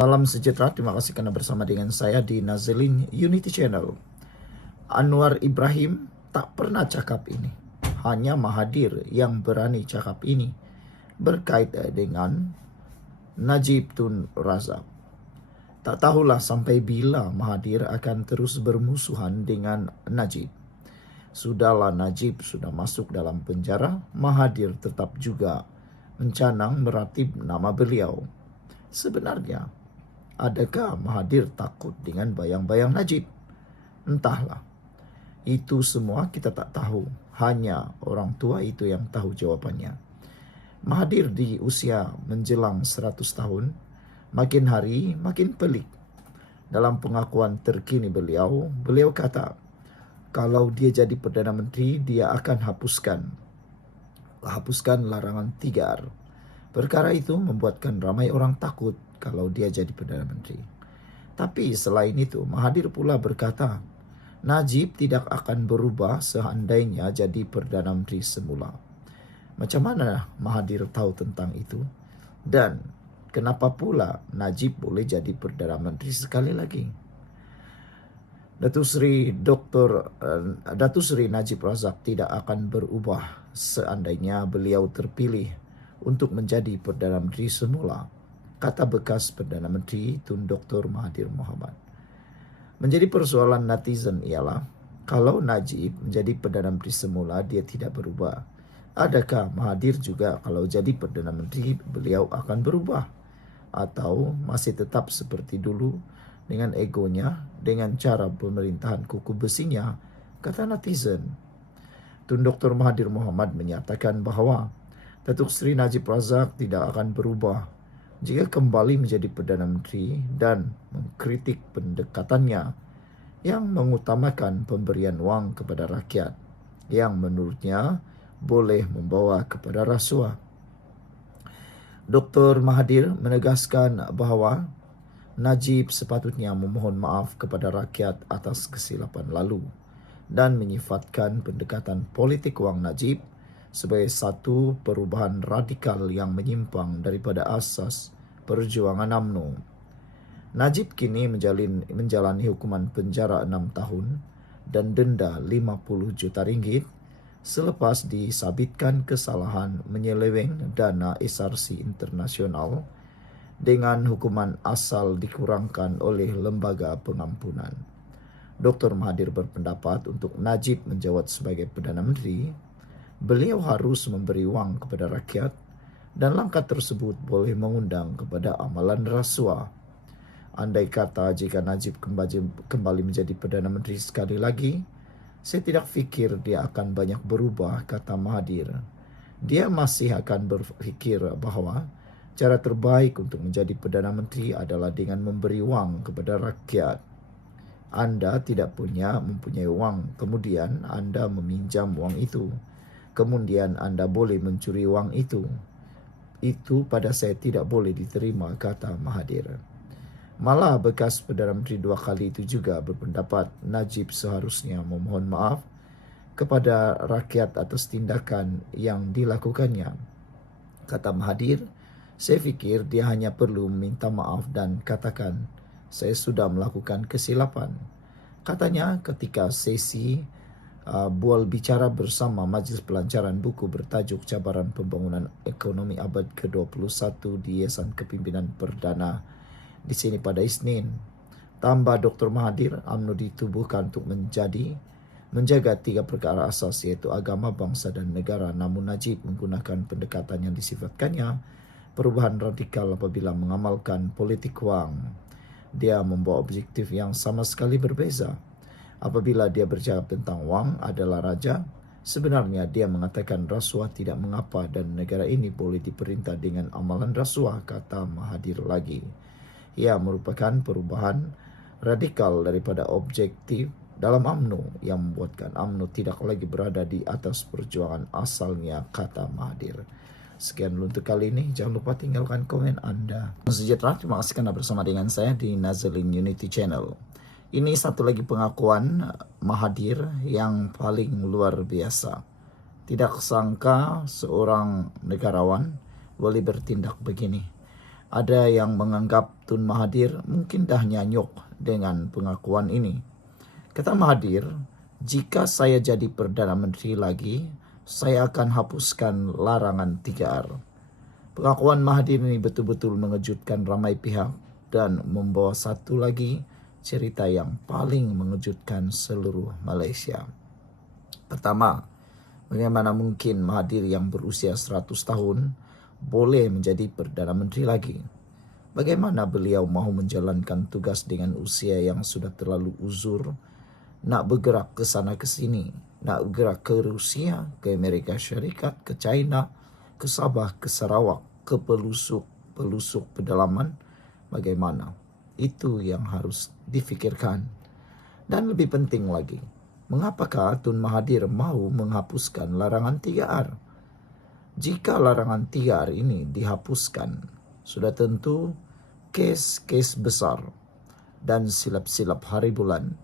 Salam sejahtera, terima kasih karena bersama dengan saya di Nazilin Unity Channel. Anwar Ibrahim tak pernah cakap ini. Hanya Mahathir yang berani cakap ini berkait dengan Najib Tun Razak. Tak tahulah sampai bila Mahathir akan terus bermusuhan dengan Najib. Sudahlah Najib sudah masuk dalam penjara, Mahathir tetap juga mencanang meratib nama beliau. Sebenarnya, adakah Mahathir takut dengan bayang-bayang Najib? Entahlah. Itu semua kita tak tahu. Hanya orang tua itu yang tahu jawabannya. Mahathir di usia menjelang 100 tahun, makin hari makin pelik. Dalam pengakuan terkini beliau kata, kalau dia jadi Perdana Menteri, dia akan hapuskan larangan 3R. Perkara itu membuatkan ramai orang takut kalau dia jadi Perdana Menteri. Tapi selain itu, Mahathir pula berkata, Najib tidak akan berubah seandainya jadi Perdana Menteri semula. Macam mana Mahathir tahu tentang itu? Dan kenapa pula Najib boleh jadi Perdana Menteri sekali lagi? Datuk Seri Najib Razak tidak akan berubah seandainya beliau terpilih untuk menjadi Perdana Menteri semula, kata bekas Perdana Menteri Tun Dr. Mahathir Mohamad. Menjadi persoalan netizen ialah, kalau Najib menjadi Perdana Menteri semula dia tidak berubah, adakah Mahathir juga kalau jadi Perdana Menteri beliau akan berubah? Atau masih tetap seperti dulu dengan egonya, dengan cara pemerintahan kuku besinya, kata netizen. Tun Dr. Mahathir Mohamad menyatakan bahawa Datuk Seri Najib Razak tidak akan berubah jika kembali menjadi Perdana Menteri dan mengkritik pendekatannya yang mengutamakan pemberian wang kepada rakyat yang menurutnya boleh membawa kepada rasuah. Dr. Mahathir menegaskan bahawa Najib sepatutnya memohon maaf kepada rakyat atas kesilapan lalu dan menyifatkan pendekatan politik wang Najib sebagai satu perubahan radikal yang menyimpang daripada asas perjuangan UMNO. Najib kini menjalani hukuman penjara 6 tahun dan denda 50 juta ringgit selepas disabitkan kesalahan menyeleweng dana SRC internasional dengan hukuman asal dikurangkan oleh lembaga pengampunan. Dr. Mahathir berpendapat untuk Najib menjawat sebagai Perdana Menteri, beliau harus memberi wang kepada rakyat dan langkah tersebut boleh mengundang kepada amalan rasuah. Andai kata jika Najib kembali menjadi Perdana Menteri sekali lagi, saya tidak fikir dia akan banyak berubah, kata Mahathir. Dia masih akan berfikir bahawa cara terbaik untuk menjadi Perdana Menteri adalah dengan memberi wang kepada rakyat. Anda tidak mempunyai wang, kemudian Anda meminjam wang itu. Kemudian Anda boleh mencuri wang itu. Itu pada saya tidak boleh diterima, kata Mahathir. Malah bekas Perdana Menteri 2 kali itu juga berpendapat Najib seharusnya memohon maaf kepada rakyat atas tindakan yang dilakukannya. Kata Mahathir, saya fikir dia hanya perlu minta maaf dan katakan, saya sudah melakukan kesilapan. Katanya ketika sesi bual bicara bersama Majlis Pelancaran buku bertajuk Cabaran Pembangunan Ekonomi Abad ke-21 di Yayasan Kepimpinan Perdana di sini pada Isnin. Tambah Dr. Mahathir, UMNO ditubuhkan untuk menjaga 3 perkara asas iaitu agama, bangsa dan negara. Namun Najib menggunakan pendekatan yang disifatkannya perubahan radikal apabila mengamalkan politik wang. Dia membawa objektif yang sama sekali berbeza. Apabila dia bercakap tentang wang adalah raja, sebenarnya dia mengatakan rasuah tidak mengapa dan negara ini boleh diperintah dengan amalan rasuah, kata Mahathir lagi. Ia merupakan perubahan radikal daripada objektif dalam UMNO yang membuatkan UMNO tidak lagi berada di atas perjuangan asalnya, kata Mahathir. Sekian dulu untuk kali ini. Jangan lupa tinggalkan komen Anda. Sejahtera, terima kasih karena bersama dengan saya di Nazilin Unity Channel. Ini satu lagi pengakuan Mahathir yang paling luar biasa. Tidak sangka seorang negarawan boleh bertindak begini. Ada yang menganggap Tun Mahathir mungkin dah nyanyuk dengan pengakuan ini. Kata Mahathir, jika saya jadi Perdana Menteri lagi, saya akan hapuskan larangan 3R. Pengakuan Mahathir ini betul-betul mengejutkan ramai pihak dan membawa satu lagi cerita yang paling mengejutkan seluruh Malaysia. Pertama, bagaimana mungkin Mahathir yang berusia 100 tahun boleh menjadi Perdana Menteri lagi? Bagaimana beliau mahu menjalankan tugas dengan usia yang sudah terlalu uzur, nak bergerak ke sana ke sini, nak bergerak ke Rusia, ke Amerika Syarikat, ke China, ke Sabah, ke Sarawak, ke pelusuk pedalaman? Bagaimana? Itu yang harus difikirkan. Dan lebih penting lagi, mengapakah Tun Mahathir mahu menghapuskan larangan 3R? Jika larangan 3R ini dihapuskan, sudah tentu kes-kes besar dan silap-silap hari bulan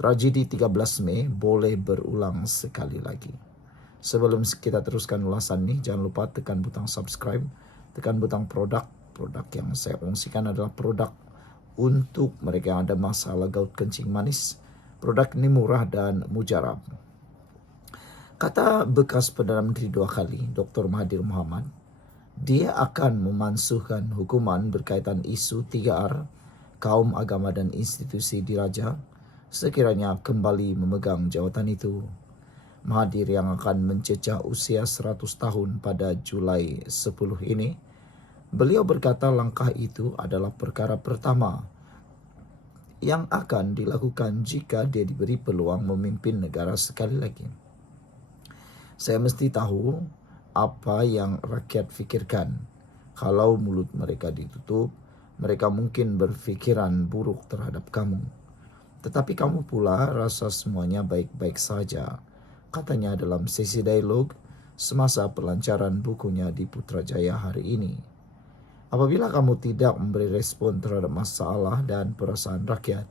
tragedi 13 Mei boleh berulang sekali lagi. Sebelum kita teruskan ulasan ini, jangan lupa tekan butang subscribe, tekan butang produk. Produk yang saya kongsikan adalah produk untuk mereka yang ada masalah gout kencing manis. Produk ini murah dan mujarab. Kata bekas Perdana Menteri 2 kali, Dr. Mahathir Mohamad, dia akan memansuhkan hukuman berkaitan isu 3R, kaum agama dan institusi diraja, sekiranya kembali memegang jawatan itu. Mahathir yang akan mencecah usia 100 tahun pada Julai 10 ini, beliau berkata langkah itu adalah perkara pertama yang akan dilakukan jika dia diberi peluang memimpin negara sekali lagi. Saya mesti tahu apa yang rakyat fikirkan. Kalau mulut mereka ditutup, mereka mungkin berfikiran buruk terhadap kamu. Tetapi kamu pula rasa semuanya baik-baik saja, katanya dalam sesi dialog semasa pelancaran bukunya di Putrajaya hari ini. Apabila kamu tidak memberi respon terhadap masalah dan perasaan rakyat,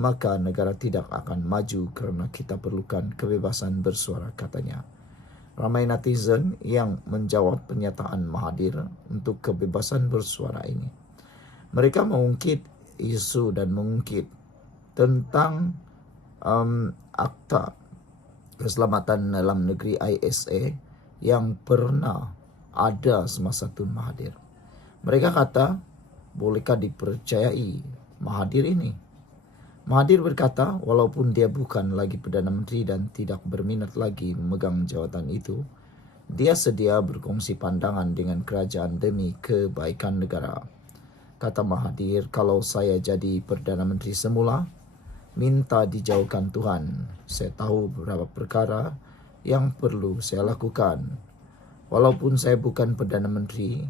maka negara tidak akan maju kerana kita perlukan kebebasan bersuara, katanya. Ramai netizen yang menjawab pernyataan Mahathir untuk kebebasan bersuara ini. Mereka mengungkit isu dan mengungkit tentang Akta Keselamatan Dalam Negeri ISA yang pernah ada semasa Tun Mahathir. Mereka kata, bolehkah dipercayai Mahathir ini? Mahathir berkata, walaupun dia bukan lagi Perdana Menteri dan tidak berminat lagi memegang jawatan itu, dia sedia berkongsi pandangan dengan kerajaan demi kebaikan negara. Kata Mahathir, kalau saya jadi Perdana Menteri semula, minta dijauhkan Tuhan. Saya tahu beberapa perkara yang perlu saya lakukan. Walaupun saya bukan Perdana Menteri,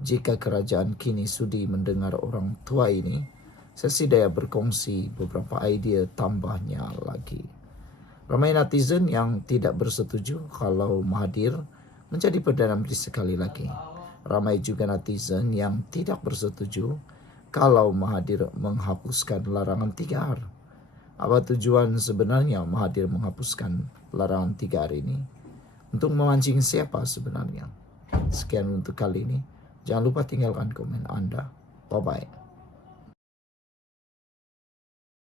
jika kerajaan kini sudi mendengar orang tua ini, saya sedia berkongsi beberapa idea tambahnya lagi. Ramai netizen yang tidak bersetuju kalau Mahathir menjadi Perdana Menteri sekali lagi. Ramai juga netizen yang tidak bersetuju kalau Mahathir menghapuskan larangan 3R. Apa tujuan sebenarnya Mahathir menghapuskan larangan 3R ini? Untuk memancing siapa sebenarnya? Sekian untuk kali ini. Jangan lupa tinggalkan komen Anda. Bye-bye.